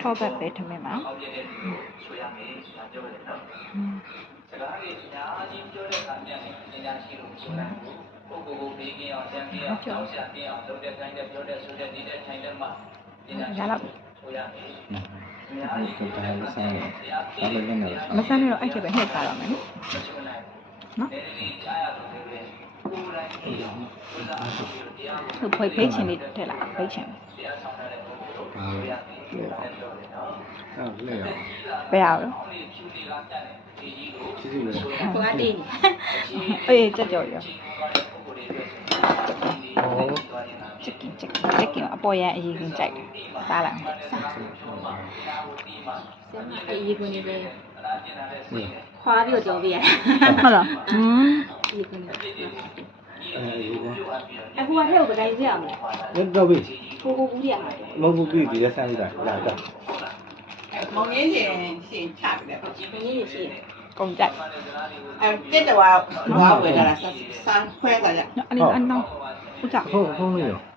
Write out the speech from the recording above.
ထောပတ်ပဲထမင်းပါပုဂ္ဂိုလ်ကိုဘေးကင်းအောင်ဆံပြေအောင်ကြောက်ရှာပြေအောင်လုပ်တဲ့ခိုင်းတဲ့ပြောတဲ့ဆိုတဲ့ဒီတဲ့ထိုင်တဲ့မှာပညာရှိဆိုရမယ်။များကြီးကိုတိုင်းဆန်းတယ်။ဘာလို့လဲမဆန်းတော့အဲ့ချက်ပဲနှိပ်ထားရမယ်နော်။နော်။ဟုတ်ဖိတ်ဖိတ်ချင်လေးထည့်လိုက်ဖိတ်ချင်။ဟုတ်လေဘယ်အောင်လဲ။ကိုကတည်းကအေးကြကြော်ရချက်ကင်အပေါ်ရန်အရေးကြီးကြိုက်တယ်စားလိုက်ဆမ်မအရေးကြီးနေပဲခွာပြီးတော့ကြော်ပြရဟုတ်လားအရေးကြီးနေအခုကထဲကိုပတိုင်းကြရမလဲတော့ပြီကိုဘူးရမှာမဟုတ်ဘူးဒီလက်ဆန်းလိုက်လာတော့မောင်ငင်းရှင်ရှင်ချတယ်မင်းကြီးရှိကုန်ကြိုက်တက်တော့ဝါဝယ်လာဆန်းခွဲကြရအဲ့ဒီအနော်ဦးကြဟုတ်ဟုတ်လို့